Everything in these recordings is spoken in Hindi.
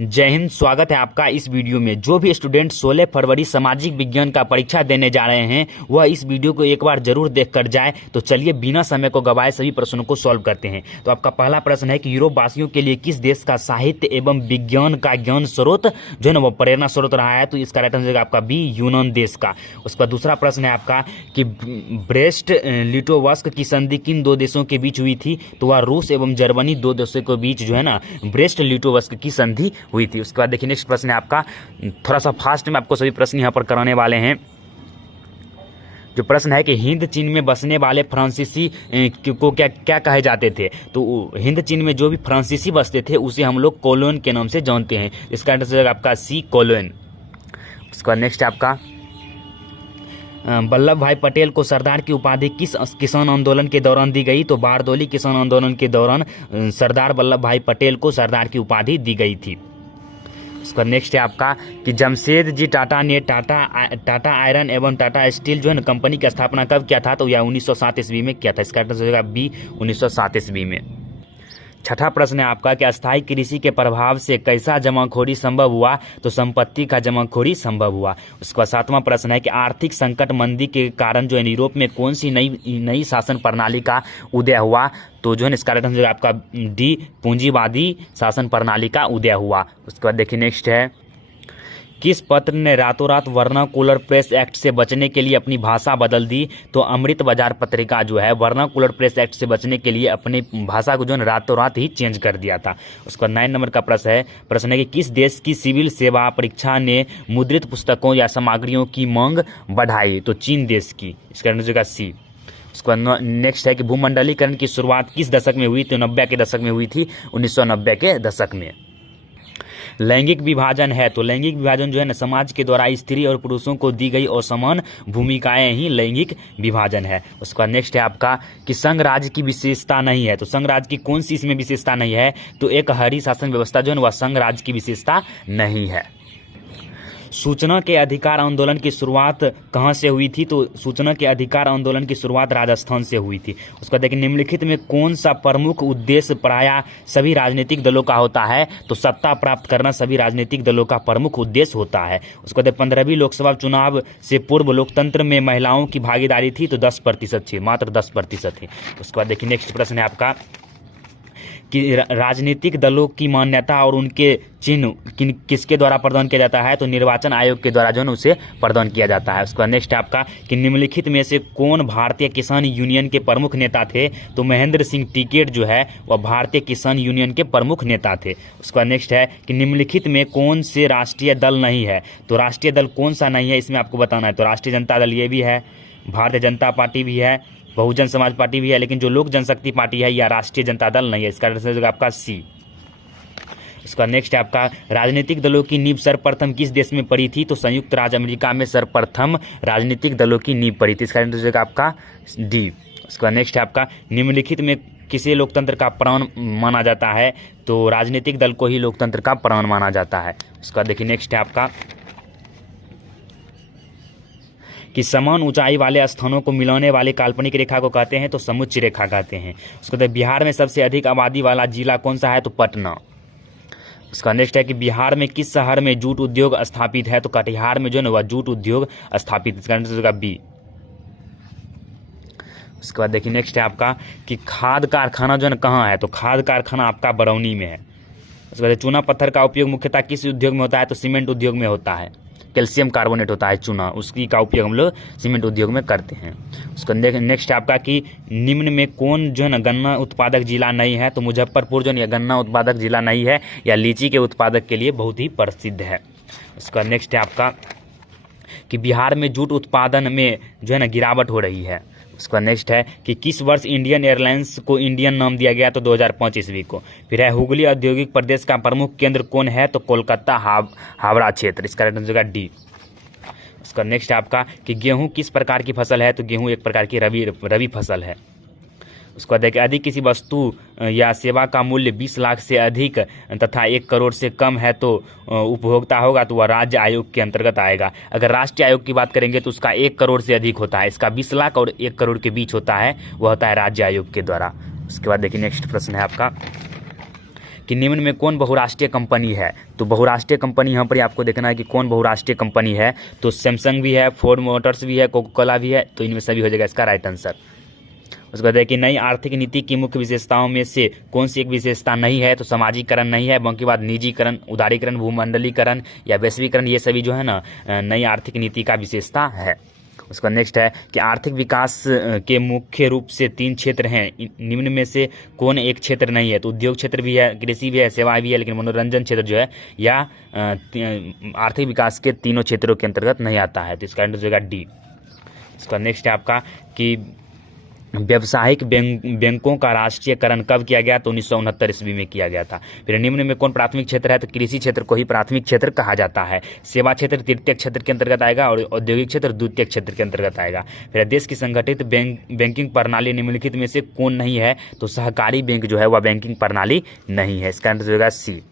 जय हिंद। स्वागत है आपका इस वीडियो में। जो भी स्टूडेंट 16 फरवरी सामाजिक विज्ञान का परीक्षा देने जा रहे हैं वह इस वीडियो को एक बार जरूर देख कर जाए। तो चलिए बिना समय को गवाए सभी प्रश्नों को सॉल्व करते हैं। तो आपका पहला प्रश्न है कि यूरोप वासियों के लिए किस देश का साहित्य एवं विज्ञान का ज्ञान स्रोत जो है ना वो प्रेरणा स्रोत रहा है? तो इसका राइट आंसर आपका बी, यूनान देश का। उसका दूसरा प्रश्न है आपका कि ब्रेस्ट लिटोवस्क की संधि किन दो देशों के बीच हुई थी? तो वह रूस एवं जर्मनी दो देशों के बीच जो है ना ब्रेस्ट लिटोवस्क की संधि हुई थी। उसके बाद देखिए नेक्स्ट प्रश्न है आपका, थोड़ा सा फास्ट में आपको सभी प्रश्न यहां पर कराने वाले हैं। जो प्रश्न है कि हिंद चीन में बसने वाले फ्रांसीसी को क्या क्या कहे जाते थे? तो हिंद चीन में जो भी फ्रांसीसी बसते थे उसे हम लोग कोलोन के नाम से जानते हैं। इसका आंसर आपका सी, कोलोन। उसके बाद नेक्स्ट आपका वल्लभ भाई पटेल को सरदार की उपाधि किस किसान आंदोलन के दौरान दी गई? तो बारदोली किसान आंदोलन के दौरान सरदार वल्लभ भाई पटेल को सरदार की उपाधि दी गई थी। उसका नेक्स्ट है आपका कि जमशेद जी टाटा ने टाटा आयरन एवं टाटा स्टील जो है ना कंपनी की स्थापना कब किया था? तो यह 1907 ईस्वी में किया था। इसका आंसर हो जाएगा बी, 1907 ईस्वी में। छठा प्रश्न है आपका कि अस्थायी कृषि के प्रभाव से कैसा जमाखोरी संभव हुआ? तो संपत्ति का जमाखोरी संभव हुआ। उसका सातवां प्रश्न है कि आर्थिक संकट मंदी के कारण जो है यूरोप में कौन सी नई शासन प्रणाली का उदय हुआ? तो जो है इसका राइट आंसर आपका डी, पूंजीवादी शासन प्रणाली का उदय हुआ। उसके बाद देखिए नेक्स्ट है, किस पत्र ने रातों रात वर्नाकुलर प्रेस एक्ट से बचने के लिए अपनी भाषा बदल दी? तो अमृत बाजार पत्रिका जो है वर्नाकुलर प्रेस एक्ट से बचने के लिए अपनी भाषा को जो है रातों रात ही चेंज कर दिया था। उसका 9 नंबर का प्रश्न है कि किस देश की सिविल सेवा परीक्षा ने मुद्रित पुस्तकों या सामग्रियों की मांग बढ़ाई? तो चीन देश की। इसका आंसर का सी। उसका नेक्स्ट है कि भूमंडलीकरण की शुरुआत किस दशक में हुई? तो 90 के दशक में हुई थी, 1990 के दशक में। लैंगिक विभाजन है तो लैंगिक विभाजन जो है ना समाज के द्वारा स्त्री और पुरुषों को दी गई असमान भूमिकाएं ही लैंगिक विभाजन है। उसका नेक्स्ट है आपका कि संघ राज्य की विशेषता नहीं है। तो संघ राज्य की कौन सी इसमें विशेषता नहीं है? तो एक हरी शासन व्यवस्था जो है ना वह संघ राज्य की विशेषता नहीं है। सूचना के अधिकार आंदोलन की शुरुआत कहाँ से हुई थी? तो सूचना के अधिकार आंदोलन की शुरुआत राजस्थान से हुई थी। उसका देखिए निम्नलिखित में कौन सा प्रमुख उद्देश्य प्रायः सभी राजनीतिक दलों का होता है? तो सत्ता प्राप्त करना सभी राजनीतिक दलों का प्रमुख उद्देश्य होता है। उसको देखिए 15वीं लोकसभा चुनाव से पूर्व लोकतंत्र में महिलाओं की भागीदारी थी तो 10% थी, मात्र 10% थी। उसके बाद देखिए नेक्स्ट प्रश्न है आपका कि राजनीतिक दलों की मान्यता और उनके चिन्ह किसके द्वारा प्रदान किया जाता है? तो निर्वाचन आयोग के द्वारा जो है उसे प्रदान किया जाता है। उसका नेक्स्ट आपका कि निम्नलिखित में से कौन भारतीय किसान यूनियन के प्रमुख नेता थे? तो महेंद्र सिंह टिकैत जो है वह भारतीय किसान यूनियन के प्रमुख नेता थे। उसका नेक्स्ट है कि निम्नलिखित में कौन से राष्ट्रीय दल नहीं है? तो राष्ट्रीय दल कौन सा नहीं है इसमें आपको बताना है। तो राष्ट्रीय जनता दल ये भी है, भारतीय जनता पार्टी भी है, बहुजन समाज पार्टी भी है, लेकिन जो लोक जनशक्ति पार्टी है या राष्ट्रीय जनता दल नहीं है। इसका आंसर आपका सी। इसका नेक्स्ट है आपका राजनीतिक दलों की नींव सर्वप्रथम किस देश में पड़ी थी? तो संयुक्त राज्य अमेरिका में सर्वप्रथम राजनीतिक दलों की नींव पड़ी थी। इसका आंसर आपका डी। उसका नेक्स्ट है आपका निम्नलिखित में किसे लोकतंत्र का प्राण माना जाता है? तो राजनीतिक दल को ही लोकतंत्र का प्राण माना जाता है। उसका देखिए नेक्स्ट है आपका कि समान ऊंचाई वाले स्थानों को मिलाने वाली काल्पनिक रेखा को कहते हैं? तो समुच्च रेखा कहते हैं। उसके बाद बिहार में सबसे अधिक आबादी वाला जिला कौन सा है? तो पटना। उसका नेक्स्ट है कि बिहार में किस शहर में जूट उद्योग स्थापित है? तो कटिहार में जो है ना वह जूट उद्योग स्थापित। इसका आंसर बी। उसके बाद देखिए नेक्स्ट है आपका कि खाद कारखाना जो है ना कहाँ है? तो खाद कारखाना आपका बरौनी में है। उसके बाद चूना पत्थर का उपयोग मुख्यतः किस उद्योग में होता है? तो सीमेंट उद्योग में होता है। कैल्शियम कार्बोनेट होता है चूना, उसकी का उपयोग हम लोग सीमेंट उद्योग में करते हैं। उसका नेक्स्ट आपका कि निम्न में कौन जो है ना गन्ना उत्पादक जिला नहीं है? तो मुजफ्फरपुर जो है गन्ना उत्पादक जिला नहीं है या लीची के उत्पादक के लिए बहुत ही प्रसिद्ध है। उसका नेक्स्ट है आपका कि बिहार में जूट उत्पादन में जो है ना गिरावट हो रही है। उसका नेक्स्ट है कि किस वर्ष इंडियन एयरलाइंस को इंडियन नाम दिया गया? तो 2005 ईस्वी को। फिर है हुगली औद्योगिक प्रदेश का प्रमुख केंद्र कौन है? तो कोलकाता हावड़ा क्षेत्र। इसका आंसर डी। उसका नेक्स्ट आपका कि गेहूं किस प्रकार की फसल है? तो गेहूं एक प्रकार की रबी फसल है। उसको देखिए यदि किसी वस्तु या सेवा का मूल्य 20 लाख से अधिक तथा 1 करोड़ से कम है तो उपभोक्ता होगा तो वह राज्य आयोग के अंतर्गत आएगा। अगर राष्ट्रीय आयोग की बात करेंगे तो उसका 1 करोड़ से अधिक होता है। इसका 20 लाख और 1 करोड़ के बीच होता है, वह होता है राज्य आयोग के द्वारा। उसके बाद देखिए नेक्स्ट प्रश्न है आपका कि निम्न में कौन बहुराष्ट्रीय कंपनी है। तो बहुराष्ट्रीय कंपनी यहाँ पर आपको देखना है कि कौन बहुराष्ट्रीय कंपनी है। तो सैमसंग भी है, फोर्ड मोटर्स भी है, कोका कोला भी है। तो इनमें सभी हो जाएगा इसका राइट आंसर। उसके बाद है कि नई आर्थिक नीति की मुख्य विशेषताओं में से कौन सी एक विशेषता नहीं है। तो सामाजिकरण नहीं है, बाकी बाद निजीकरण, उदारीकरण, भूमंडलीकरण या वैश्वीकरण, ये सभी जो है ना नई आर्थिक नीति का विशेषता है। उसका नेक्स्ट है कि आर्थिक विकास के मुख्य रूप से 3 क्षेत्र हैं, निम्न में से कौन एक क्षेत्र नहीं है। तो उद्योग क्षेत्र भी है, कृषि भी है, सेवाएं भी है, लेकिन मनोरंजन क्षेत्र जो है या आर्थिक विकास के तीनों क्षेत्रों के अंतर्गत नहीं आता है। तो इसका आंसर हो जाएगा डी। इसका नेक्स्ट है आपका कि व्यावसायिक बैंकों का राष्ट्रीयकरण कब किया गया। तो 1969 ईस्वी में किया गया था। फिर निम्न में कौन प्राथमिक क्षेत्र है। तो कृषि क्षेत्र को ही प्राथमिक क्षेत्र कहा जाता है। सेवा क्षेत्र तृतीय क्षेत्र के अंतर्गत आएगा और औद्योगिक क्षेत्र द्वितीय क्षेत्र के अंतर्गत आएगा। फिर देश की संगठित बैंकिंग प्रणाली निम्नलिखित में से कौन नहीं है। तो सहकारी बैंक जो है वह बैंकिंग प्रणाली नहीं है। इसका आंसर होगा सी।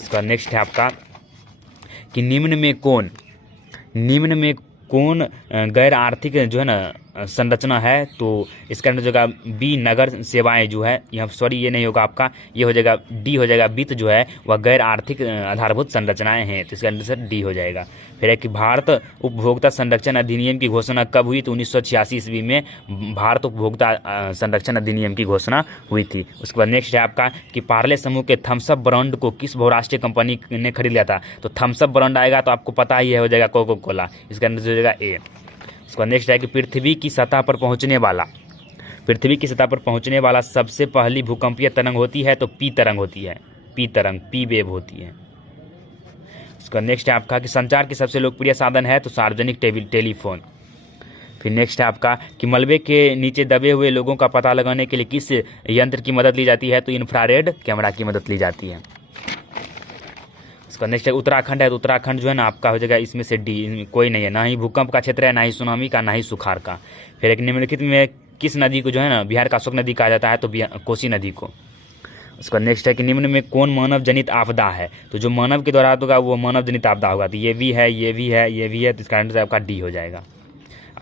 इसका नेक्स्ट है आपका कि निम्न में कौन गैर आर्थिक जो है ना संरचना है। तो इसका आंसर हो जाएगा बी, नगर सेवाएं जो है यहाँ, सॉरी ये नहीं होगा आपका, ये हो जाएगा डी हो जाएगा। वित्त जो है वह गैर आर्थिक आधारभूत संरचनाएं हैं। तो इसका आंसर डी हो जाएगा। फिर है कि भारत उपभोक्ता संरक्षण अधिनियम की घोषणा कब हुई। तो 1986 ईस्वी में भारत उपभोक्ता संरक्षण अधिनियम की घोषणा हुई थी। उसके बाद नेक्स्ट है आपका कि पार्ले समूह के थम्स अप ब्रांड को किस बहुराष्ट्रीय कंपनी ने खरीद लिया था। तो थम्स अप ब्रांड आएगा तो आपको पता ही है, हो जाएगा कोका कोला। इसका आंसर हो जाएगा ए। इसका नेक्स्ट है कि पृथ्वी की सतह पर पहुंचने वाला सबसे पहली भूकंपीय तरंग होती है। तो पी तरंग होती है, पी वेव होती है। इसका नेक्स्ट है आपका कि संचार की सबसे लोकप्रिय साधन है। तो सार्वजनिक टेलीफोन। फिर नेक्स्ट है आपका कि मलबे के नीचे दबे हुए लोगों का पता लगाने के लिए किस यंत्र की मदद ली जाती है। तो इंफ्रारेड कैमरा की मदद ली जाती है। इसका नेक्स्ट है उत्तराखंड है। तो उत्तराखंड जो है ना आपका हो जाएगा इसमें से डी, कोई नहीं है, ना ही भूकंप का क्षेत्र है, ना ही सुनामी का, ना ही सुखाड़ का। फिर एक निम्नलिखित में किस नदी को जो है ना बिहार का अशोक नदी कहा जाता है। तो कोसी नदी को। उसका नेक्स्ट है कि निम्न में कौन मानव जनित आपदा है। तो जो मानव के द्वारा होगा वो मानव जनित आपदा होगा। तो ये भी है, ये भी है, ये भी है। तो इसका आंसर आपका डी हो जाएगा,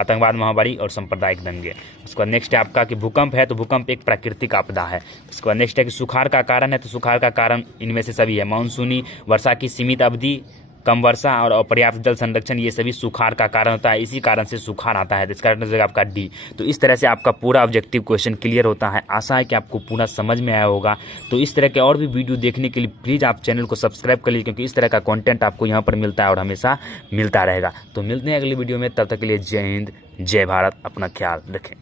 आतंकवाद, महामारी और सांप्रदायिक दंगे। उसका नेक्स्ट है आपका कि भूकंप है। तो भूकंप एक प्राकृतिक आपदा है। उसका नेक्स्ट है कि सुखाड़ का कारण है। तो सुखाड़ का कारण इनमें से सभी है, मानसूनी वर्षा की सीमित अवधि, कम वर्षा और अपर्याप्त जल संरक्षण, ये सभी सुखाड़ का कारण होता है। इसी कारण से सुखाड़ आता है। तो इसका आंसर आपका डी। तो इस तरह से आपका पूरा ऑब्जेक्टिव क्वेश्चन क्लियर होता है। आशा है कि आपको पूरा समझ में आया होगा। तो इस तरह के और भी वीडियो देखने के लिए प्लीज़ आप चैनल को सब्सक्राइब कर लीजिए, क्योंकि इस तरह का कंटेंट आपको यहाँ पर मिलता है और हमेशा मिलता रहेगा। तो मिलते हैं अगली वीडियो में, तब तक के लिए जय हिंद, जय भारत, अपना ख्याल रखें।